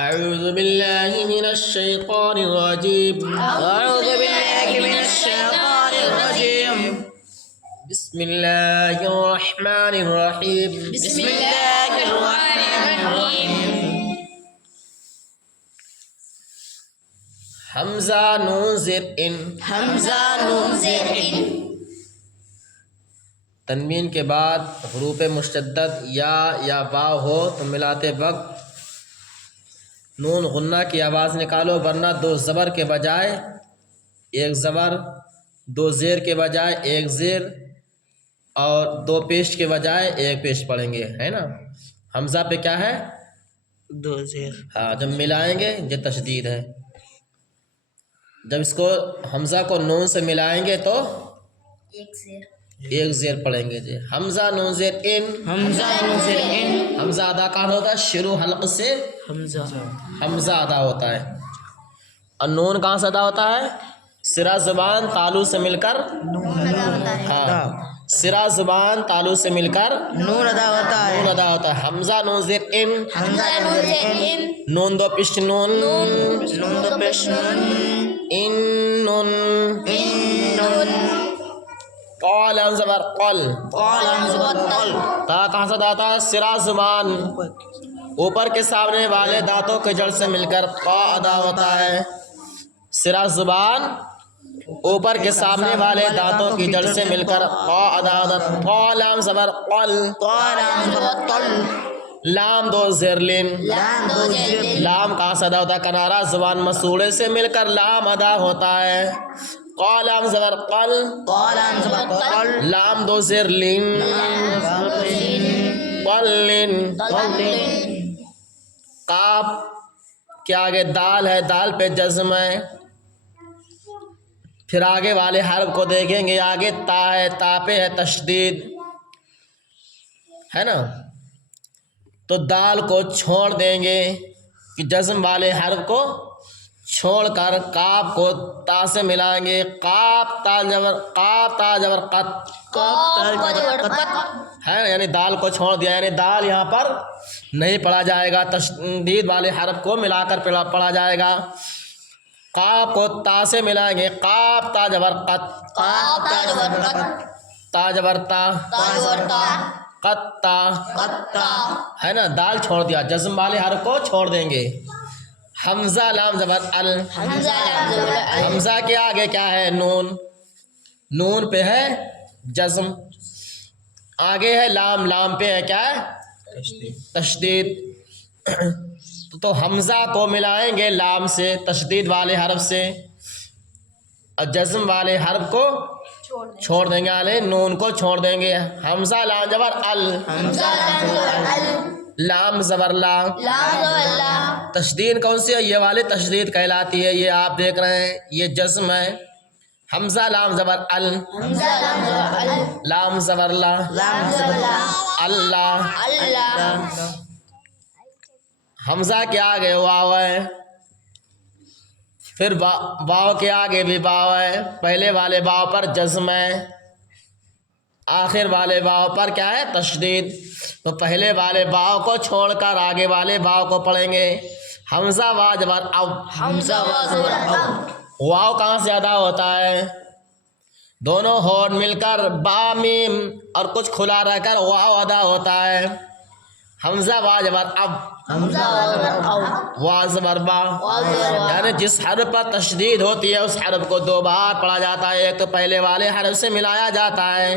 أعوذ بالله من الشيطان الرجيم. أعوذ بالله من الشيطان الرجيم. بسم الله الرحمن الرحيم. بسم الله الرحمن الرحيم. حمزہ نون زیر ان. حمزہ نون زیر ان. تنوین کے بعد حروف مشدد یا واو ہو تو ملاتے وقت نون غنہ کی آواز نکالو، ورنہ دو زبر کے بجائے ایک زبر، دو زیر کے بجائے ایک زیر اور دو پیش کے بجائے ایک پیش پڑھیں گے، ہے نا. حمزہ پہ کیا ہے؟ دو زیر. ہاں، جب ملائیں گے یہ تشدید ہے. جب اس کو حمزہ کو نون سے ملائیں گے تو ایک زیر پڑھیں گے جی. حمزہ نون زیر ان. حمزہ نون زیر ان. حمزہ ادا کہاں ہوتا ہے؟ شروع حلق سے حمزہ. حمزہ ادا ہوتا ہے. اور نون کہاں سے ادا ہوتا ہے؟ سرا زبان تالو سے مل کر ہاں، سرا زبان تالو سے مل کر نون ادا ہوتا ہے. نون ادا ہوتا ہے. حمزہ نون زیر ان. حمزہ نون زیر ان. نون دو پیش نون. نون دو پیش نون. ان نون. ان نون. قال زبر قل. قال زبر قل. تا کہاں سے ادا ہوتا ہے؟ سرا زبان اوپر کے سامنے والے دانتوں کے جڑ سے مل کر قا ادا ہوتا ہے. سرا زبان اوپر کے سامنے والے دانتوں کی جڑ سے مل کر قا ادا ہوتا ہے. قال زبر قل. قال زبر قل. لام دو زیر لن. لام دو زیر. لام کہاں سے ادا ہوتا ہے؟ کنارہ زبان مسوڑے سے مل کر لام ادا ہوتا ہے. قال زبر قل. قال زبر قل. لام دو زیر لن. قلن. قاف کے آگے دال ہے، دال پہ جزم ہے. پھر آگے والے حرف کو دیکھیں گے، آگے تا ہے، تا پہ ہے تشدید، ہے نا. تو دال کو چھوڑ دیں گے کہ جزم والے حرف کو چھوڑ کر کاف کو تا سے ملائیں گے. قاف تا جبر قاف تا جبر قط ہے نا، یعنی دال کو چھوڑ دیا، یعنی دال یہاں پر نہیں پڑھا جائے گا، تشدید والے حرف کو ملا کر پڑھا جائے گا. قاف کو تا سے ملائیں گے. قاف تا جبر قط. تا جبر تا. قطا ہے نا، دال چھوڑ دیا، جزم والے حرف کو چھوڑ دیں گے. حمزہ لام زبر ال. حمزہ کے آگے کیا ہے؟ نون. نون پہ ہے جزم، آگے ہے لام، لام پہ ہے کیا ہے؟ تشدید. تو حمزہ کو ملائیں گے لام سے، تشدید والے حرف سے، اور جزم والے حرف کو چھوڑ دیں گے، یعنی نون کو چھوڑ دیں گے. حمزہ لام زبر ال. لام زبر لا. تشدید کون سی ہے؟ یہ والی تشدید کہلاتی ہے، یہ آپ دیکھ رہے ہیں، یہ جزم ہے. حمزہ لام زبر ال. لام زبر لا. اللہ. حمزہ کے آگے واو ہے، پھر واو کے آگے بھی واو ہے. پہلے والے واو پر جزم ہے، آخر والے واو پر کیا ہے؟ تشدید. تو پہلے والے واو کو چھوڑ کر آگے والے واو کو پڑھیں گے. حمزہ وا زبر او. واو کہاں سے ادا ہوتا ہے؟ دونوں ہونٹ مل کر با میم اور کچھ کھلا رہ کر واو ادا ہوتا ہے. حمزہ وا زبر اب. وا زبر با. یعنی جس حرف پر تشدید ہوتی ہے اس حرف کو دو بار پڑھا جاتا ہے. ایک تو پہلے والے حرف سے ملایا جاتا ہے،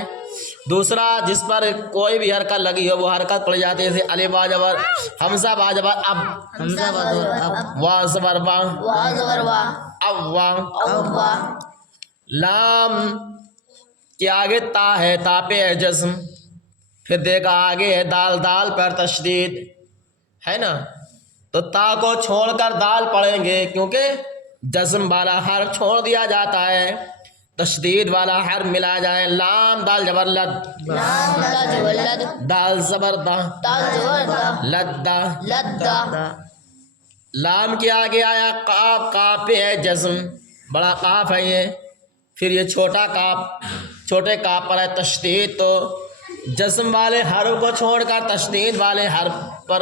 دوسرا جس پر کوئی بھی حرکت لگی ہو وہ حرکت پڑھی جاتی ہے، جیسے الف با زبر حمزہ با زبر اب. وا زبر با. اب وا. لام کے آگے تا ہے، تا پہ ہے جزم. پھر دیکھا آگے ہے دال، دال پر تشدید ہے نا. تو تا کو چھوڑ کر دال پڑھیں گے کیونکہ جزم والا حرف چھوڑ دیا جاتا ہے، تشدید والا حرف ملا جائے. لام دال زبر لد. دال زبر دا. لدا. لام کے آگے آیا قاف، قاف پہ ہے جزم، بڑا قاف ہے یہ. پھر یہ چھوٹا قاف، چھوٹے قاف پر ہے تشدید. تو جزم والے حرف کو چھوڑ کر تشدید والے حرف پر